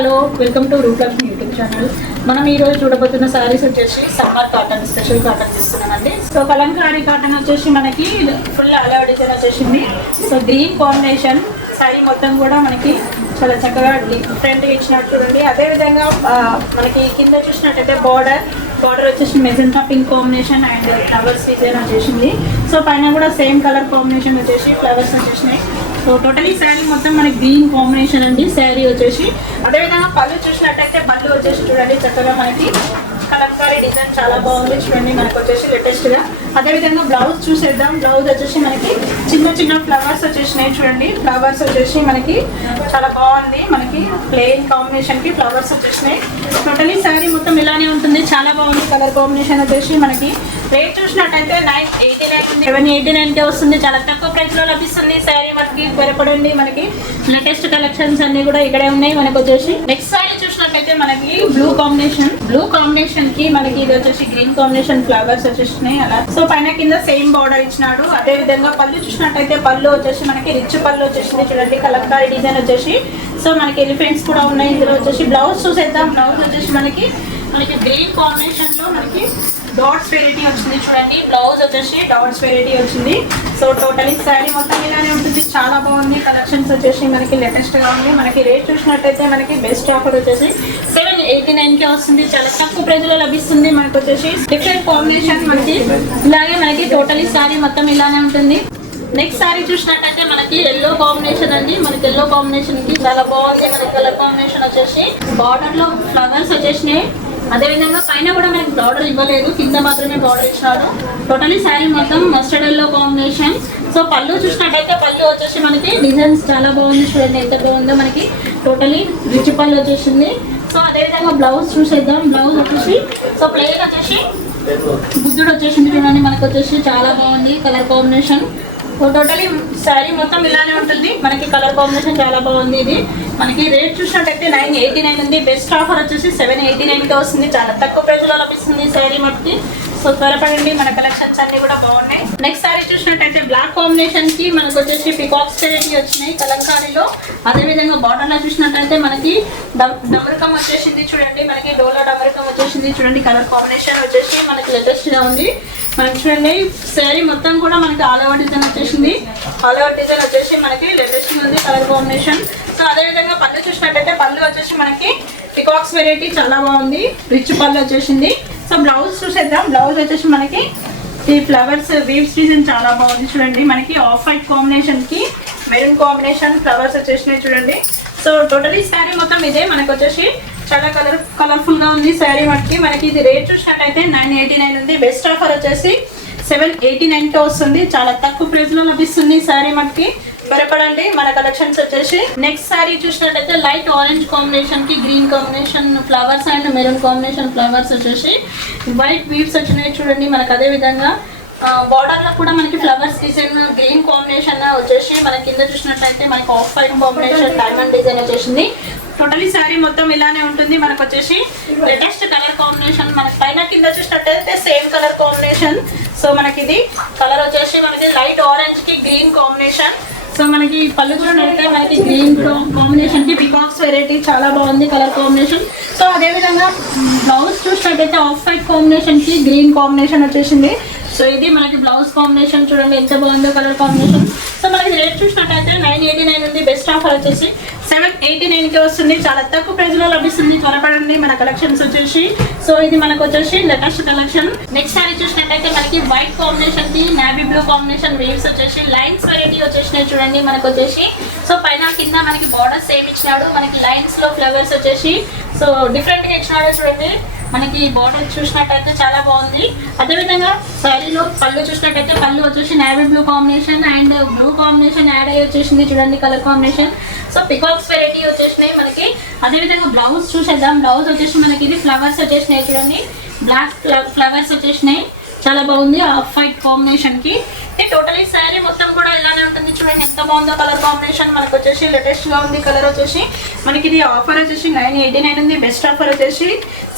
Hello welcome to Rooplakshmi YouTube channel. మనం ఈ రోజు చూడబోతున్న సారీస్ వచ్చేసి సమ్మర్ కాటన్ స్పెషల్ కాటన్ చూస్తున్నామండి. సో కలంకారీ కాటన్ వచ్చేసి మనకి ఫుల్ అలా డిజైన్ వచ్చేసింది. సో గ్రీన్ కాంబినేషన్ సారీ మొత్తం కూడా మనకి చాలా చక్కగా డిఫరెంట్గా ఇచ్చినట్టు చూడండి. అదేవిధంగా మనకి కింద చూసినట్టయితే బార్డర్ వచ్చేసి magenta pink combination and flowers design వచ్చేసింది. సో పైన కూడా సేమ్ కలర్ కాంబినేషన్ వచ్చేసి ఫ్లవర్స్ వచ్చేసినాయి. సో టోటలీ శారీ మొత్తం మనకి గ్రీన్ కాంబినేషన్ అండి శారీ వచ్చేసి. అదేవిధంగా పళ్ళు చూసినట్టయితే పళ్ళు వచ్చేసి చూడండి చక్కగా మనకి కలంకారీ డిజైన్ చాలా బాగుంది చూడండి మనకు వచ్చేసి లేటెస్ట్గా. అదేవిధంగా బ్లౌజ్ చూసేద్దాం. బ్లౌజ్ వచ్చేసి మనకి చిన్న చిన్న ఫ్లవర్స్ వచ్చేసినాయి చూడండి. ఫ్లవర్స్ వచ్చేసి మనకి చాలా బాగుంది. మనకి ప్లెయిన్ కాంబినేషన్కి ఫ్లవర్స్ వచ్చేసినాయి. టోటలీ శారీ మొత్తం ఇలానే ఉంటుంది. చాలా బాగుంది కలర్ కాంబినేషన్ వచ్చేసి. మనకి రేట్ చూసినట్టయితే 989 789కే వస్తుంది. చాలా తక్కువ ప్రైస్లో లభిస్తుంది శారీ. మనకి త్వరపడండి. మనకి లేటెస్ట్ కలెక్షన్స్ అన్ని కూడా ఇక్కడే ఉన్నాయి. మనకు వచ్చేసి నెక్స్ట్ శారీ చూసినట్టయితే మనకి బ్లూ కాంబినేషన్ కి మనకి ఇది వచ్చేసి గ్రీన్ కాంబినేషన్ ఫ్లవర్స్ వచ్చేసినాయి అలా. సో పైన కింద సేమ్ బార్డర్ ఇచ్చినాడు. అదే విధంగా పళ్ళు చూసినట్టయితే పళ్ళు వచ్చేసి మనకి రిచ్ పళ్ళు వచ్చేసింది చూడండి. కలంకారీ డిజైన్ వచ్చేసి. సో మనకి ఎలిఫెంట్స్ కూడా ఉన్నాయి ఇందులో వచ్చేసి. బ్లౌజ్ చూసేద్దాం. బ్లౌజ్ వచ్చేసి మనకి గ్రీన్ కాంబినేషన్ లో మనకి డాట్స్ వెరైటీ వచ్చింది చూడండి. బ్లౌజ్ వచ్చేసి డాట్స్ వెరైటీ వచ్చింది. సో టోటలీ శారీ మొత్తం ఇలానే ఉంటుంది. చాలా బాగుంది. కలెక్షన్స్ వచ్చేసి మనకి లేటెస్ట్ గా ఉంది. మనకి రేట్ చూసినట్టయితే మనకి బెస్ట్ ఆఫర్ వచ్చేసి 789కే వస్తుంది. చాలా తక్కువ ప్రైస్ లో లభిస్తుంది. మనకి వచ్చేసి డిఫరెంట్ కాంబినేషన్ మనకి ఇలాగే మనకి టోటలీ శారీ మొత్తం ఇలానే ఉంటుంది. నెక్స్ట్ శారీ చూసినట్టయితే మనకి ఎల్లో కాంబినేషన్ అండి. మనకి ఎల్లో కాంబినేషన్ కి చాలా బాగుంది. మనకి కలర్ కాంబినేషన్ వచ్చేసి బార్డర్ లో ఫ్లవర్స్ వచ్చేసినాయి. అదేవిధంగా పైన కూడా మనకి బార్డర్ ఇవ్వలేదు, కింద మాత్రమే బార్డర్ ఇచ్చినారు. టోటలీ శారీ మొత్తం మస్టర్డ్ ఎల్లో కాంబినేషన్. సో పళ్ళు చూసినట్టయితే పళ్ళు వచ్చేసి మనకి డిజైన్స్ చాలా బాగుంది చూడండి ఎంత బాగుందో. మనకి టోటలీ రిచ్ పళ్ళు వచ్చేసింది. సో అదేవిధంగా బ్లౌజ్ చూసేద్దాం. బ్లౌజ్ వచ్చేసి సో ప్లెయిన్ వచ్చేసి బుద్ధుడు వచ్చేసింది చూడండి. మనకు వచ్చేసి చాలా బాగుంది colour combination. So totally sari మొత్తం ఇలానే ఉంటుంది. మనకి కలర్ కాంబినేషన్ చాలా బాగుంది. ఇది మనకి రేట్ చూసినట్టయితే 989 ఉంది. బెస్ట్ ఆఫర్ వచ్చేసి 789కే వస్తుంది. చాలా తక్కువ ప్రైస్లో లభిస్తుంది శారీ మట్టుకి. సో త్వరపడండి. మన కలెక్షన్స్ అన్ని కూడా బాగున్నాయి. నెక్స్ట్ శారీ చూసినట్టయితే బ్లాక్ కాంబినేషన్ కి మనకు వచ్చేసి పికాక్స్ వెరైటీ వచ్చినాయి కలంకారీలో. అదేవిధంగా బార్డర్ లో చూసినట్టయితే మనకి డమరకం వచ్చేసింది చూడండి. మనకి డోలా డమరకం వచ్చేసింది చూడండి. కలర్ కాంబినేషన్ వచ్చేసి మనకి లేటెస్ట్ గా ఉంది. మనకి చూడండి శారీ మొత్తం కూడా మనకి ఆల్ ఓవర్ డిజైన్ వచ్చేసింది. ఆల్ ఓవర్ డిజైన్ వచ్చేసి మనకి లేటెస్ట్ ఉంది కలర్ కాంబినేషన్. సో అదేవిధంగా పళ్ళు చూసినట్టయితే పళ్ళు వచ్చేసి మనకి పికాక్స్ వెరైటీ చాలా బాగుంది. రిచ్ పళ్ళు వచ్చేసింది. సో బ్లౌజ్ చూసేద్దాం. బ్లౌజ్ వచ్చేసి మనకి ఈ ఫ్లవర్స్ వీవ్స్ డిజైన్ చాలా బాగుంది చూడండి. మనకి ఆఫ్ వైట్ కాంబినేషన్ కి మెరూన్ కాంబినేషన్ ఫ్లవర్స్ వచ్చేసినాయి చూడండి. సో టోటలీ శారీ మొత్తం ఇదే. మనకు వచ్చేసి చాలా కలర్ఫుల్ గా ఉంది శారీ మట్టికి. మనకి ఇది రేట్ చూసినట్టయితే 989 ఉంది. బెస్ట్ ఆఫర్ వచ్చేసి 789కే వస్తుంది. చాలా తక్కువ ప్రైస్ లో లభిస్తుంది శారీ మట్టికి. త్వరపడండి. మన కలెక్షన్స్ వచ్చేసి నెక్స్ట్ శారీ చూసినట్టయితే లైట్ ఆరెంజ్ కాంబినేషన్ కి green combination flowers and maroon combination flowers వచ్చేసి వైట్ వీవ్స్ వచ్చినాయి చూడండి. మనకు అదే విధంగా బార్డర్ లో కూడా మనకి ఫ్లవర్స్ డిజైన్ గ్రీన్ కాంబినేషన్ వచ్చేసి మన కింద చూసినట్లయితే మనకి of white combination diamond design వచ్చేసింది. టోటలీ శారీ మొత్తం ఇలానే ఉంటుంది. మనకు వచ్చేసి లేటెస్ట్ కలర్ కాంబినేషన్. మనకి పైన కింద చూసినట్టయితే సేమ్ కలర్ కాంబినేషన్. సో మనకి ఇది కలర్ వచ్చేసి మనకి లైట్ ఆరెంజ్ కి గ్రీన్ కాంబినేషన్. సో మనకి పళ్ళు కూడా నడితే మనకి గ్రీన్ కాంబినేషన్ కి పికాక్స్ వెరైటీ చాలా బాగుంది కలర్ కాంబినేషన్. సో అదేవిధంగా బ్లౌజ్ చూసినట్టయితే ఆఫ్ వైట్ కాంబినేషన్ కి గ్రీన్ కాంబినేషన్ వచ్చేసింది. సో ఇది మనకి బ్లౌజ్ కాంబినేషన్ చూడండి ఎంత బాగుందో కలర్ కాంబినేషన్. సో మనకి రేట్ చూసినట్టయితే 989 ఉంది. బెస్ట్ ఆఫర్ వచ్చేసి 789కే వస్తుంది. చాలా తక్కువ ప్రైస్ లో లభిస్తుంది. త్వరపడండి. మన కలెక్షన్స్ వచ్చేసి సో ఇది మనకు వచ్చేసి లేటెస్ట్ కలెక్షన్. నెక్స్ట్ సారీ చూసినట్టయితే మనకి వైట్ కాంబినేషన్ కి నేవీ బ్లూ కాంబినేషన్ వేవ్స్ వచ్చేసి లైన్స్ వెరైటీ వచ్చేసినాయి చూడండి. మనకు వచ్చేసి సో పైన కింద మనకి బార్డర్ సేమ్ ఇచ్చినాడు. మనకి లైన్స్ లో ఫ్లవర్స్ వచ్చేసి సో డిఫరెంట్ గా ఇచ్చినాడు చూడండి. మనకి బార్డర్ చూసినట్టయితే చాలా బాగుంది. అదేవిధంగా శారీలో పళ్ళు చూసినట్టయితే పళ్ళు వచ్చేసి navy blue combination and blue combination add అయ్యి వచ్చేసింది చూడండి colour combination. So peacocks variety వచ్చేసినాయి మనకి. అదేవిధంగా బ్లౌజ్ చూసేద్దాం. బ్లౌజ్ వచ్చేసి మనకి ఇది ఫ్లవర్స్ వచ్చేసినాయి చూడండి. బ్లాక్ ఫ్లవర్స్ వచ్చేసినాయి చాలా బాగుంది. ఆఫ్ వైట్ కాంబినేషన్ కి టోటలీ శారీ మొత్తం కూడా ఇలానే ఉంటుంది. చూడండి ఎంత బాగుందో కలర్ కాంబినేషన్. మనకు వచ్చేసి లేటెస్ట్ గా ఉంది కలర్ వచ్చేసి. మనకి ఇది ఆఫర్ వచ్చేసి 989 ఉంది. బెస్ట్ ఆఫర్ వచ్చేసి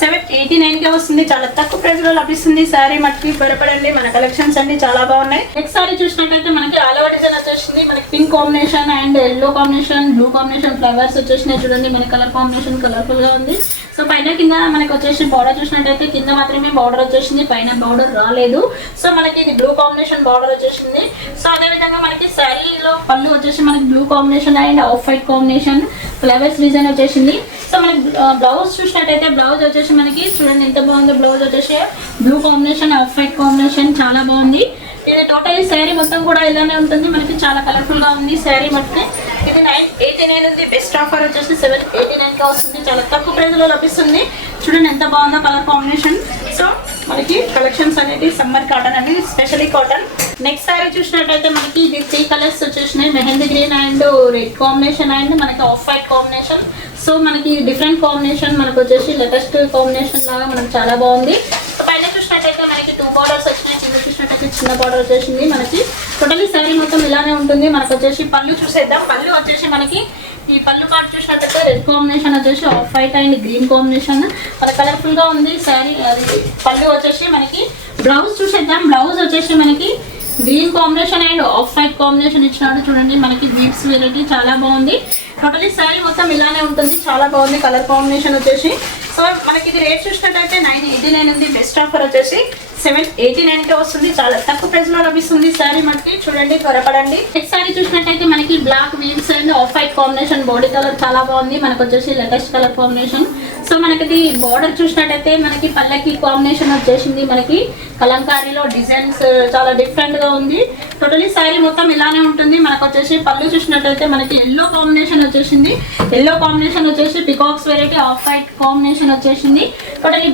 789 గా వస్తుంది. చాలా తక్కువ ప్రైస్ లో లభిస్తుంది శారీ. మట్టికి త్వరపడండి, మన కలెక్షన్స్ అన్ని చాలా బాగున్నాయి. నెక్స్ట్ సారీ చూసినట్టయితే మనకి ఆల్ ఓవర్ డిజైన్ వచ్చేసింది. మనకి pink combination and yellow combination, blue combination flowers వచ్చేసినాయి. చూడండి మన కలర్ కాంబినేషన్ కలర్ఫుల్ గా ఉంది. సో పైన కింద మనకి వచ్చేసి బార్డర్ చూసినట్టయితే కింద మాత్రమే బార్డర్ వచ్చేసింది, పైన బార్డర్ రాలేదు. సో మనకి ఇది బ్లూ కాంబినేషన్ బార్డర్ వచ్చేసింది. సో అదే విధంగా మనకి శారీలో పళ్ళు వచ్చేసి మనకి blue combination and off white combination flowers design వచ్చేసింది. సో మనకి బ్లౌజ్ చూసినట్టయితే బ్లౌజ్ వచ్చేసి మనకి చూడండి ఎంత బాగుందో. బ్లౌజ్ వచ్చేసి blue combination of white combination చాలా బాగుంది. ఇది టోటల్ శారీ మొత్తం కూడా ఇలానే ఉంటుంది. మనకి చాలా కలర్ఫుల్ గా ఉంది శారీ మట్టుకి. ఇది 989 ఉంది. బెస్ట్ ఆఫర్ వచ్చేసి 789 గా వస్తుంది. చాలా తక్కువ ప్రైస్ లో లభిస్తుంది. చూడండి ఎంత బాగుందో కలర్ కాంబినేషన్. సో మనకి కలెక్షన్స్ అనేది సమ్మర్ కాటన్ అండి, స్పెషల్లీ కాటన్. నెక్స్ట్ సారీ చూసినట్టయితే మనకి ఇది 3 కలర్స్ వచ్చేసినాయి. Mehndi green and red combination and మనకి ఆఫ్ వైట్ కాంబినేషన్. సో మనకి డిఫరెంట్ కాంబినేషన్ మనకు వచ్చేసి లేటెస్ట్ కాంబినేషన్ లాగా మనకు చాలా బాగుంది. సో పైన చూసినట్టయితే మనకి 2 బార్డర్స్ వచ్చినాయి. కింద చూసినట్టయితే చిన్న బార్డర్ వచ్చేసింది. మనకి టోటలీ శారీ మొత్తం ఇలానే ఉంటుంది. మనకు వచ్చేసి పళ్ళు చూసేద్దాం. పళ్ళు వచ్చేసి మనకి ఈ పళ్ళు పాటు చూసినట్టయితే రెడ్ కాంబినేషన్ వచ్చేసి off white and green combination మన కలర్ఫుల్ గా ఉంది శారీ. అది పళ్ళు వచ్చేసి మనకి. బ్లౌజ్ చూసేద్దాం. బ్లౌజ్ వచ్చేసి మనకి green combination and off white combination ఇచ్చినాడు. చూడండి మనకి బీడ్స్ వెరైటీ చాలా బాగుంది. టోటలీ శారీ మొత్తం ఇలానే ఉంటుంది. చాలా బాగుంది కలర్ కాంబినేషన్ వచ్చేసి. సో మనకి ఇది రేట్ చూసినట్టయితే 989 ఉంది. బెస్ట్ ఆఫర్ వచ్చేసి 789 కే వస్తుంది. చాలా తక్కువ ప్రైస్ లో లభిస్తుంది శారీ మనకి. చూడండి త్వరపడండి. నెక్స్ట్ శారీ చూసినట్టయితే మనకి black weaves and off white combination body colour చాలా బాగుంది. మనకు వచ్చేసి లేటెస్ట్ కలర్ కాంబినేషన్. సో మనకి ఇది బార్డర్ చూసినట్టయితే మనకి పల్లకి కాంబినేషన్ వచ్చేసింది. మనకి కలంకారీలో డిజైన్స్ చాలా డిఫరెంట్ గా ఉంది. టోటలీ శారీ మొత్తం ఇలానే ఉంటుంది. మనకు వచ్చేసి పళ్ళు చూసినట్టయితే మనకి ఎల్లో కాంబినేషన్ వచ్చేసింది. ఎల్లో కాంబినేషన్ వచ్చేసి peacocks variety of white combination వచ్చేసింది. టోటలీ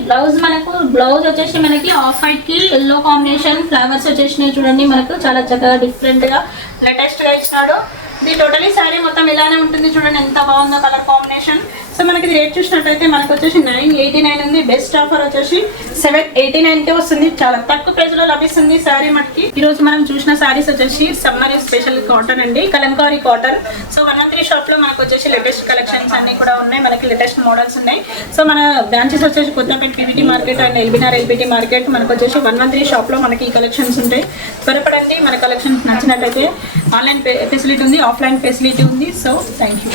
బ్లౌజ్ వచ్చేసి మనకి ఆఫ్ వైట్ కి ఎల్లో కాంబినేషన్ ఫ్లవర్స్ వచ్చేసినాయి. చూడండి మనకు చాలా చక్కగా డిఫరెంట్ గా లేటెస్ట్ గా ఇచ్చినాడు. ఇది టోటలీ శారీ మొత్తం ఇలానే ఉంటుంది. చూడండి ఎంత బాగుందో కలర్ కాంబినేషన్. సో మనకి రేట్ చూసినట్టయితే మనకు వచ్చేసి 989 ఉంది. బెస్ట్ ఆఫర్ వచ్చేసి 789 కే వస్తుంది. చాలా తక్కువ ప్రైస్ లో లభిస్తుంది శారీ మట్టికి. ఈ రోజు మనం చూసిన శారీస్ వచ్చేసి సమ్మర్ స్పెషల్ కాటన్ అండి, కలంకారీ కాటన్. సో 113 షాప్ లో మనకు వచ్చేసి లేటెస్ట్ కలెక్షన్స్ అన్ని కూడా ఉన్నాయి. మనకి లేటెస్ట్ మోడల్స్ ఉన్నాయి. సో మన బ్రాంచెస్ వచ్చేసి Kothapet PVT market and LB Nagar LBT market. మనకు వచ్చేసి 113 షాప్ లో మనకి ఈ కలెక్షన్స్ ఉంటాయి. త్వరపడండి. మన కలెక్షన్స్ నచ్చినట్టయితే ఆన్లైన్ ఫెసిలిటీ ఉంది, ఆఫ్లైన్ ఫెసిలిటీ ఉంది. So thank you.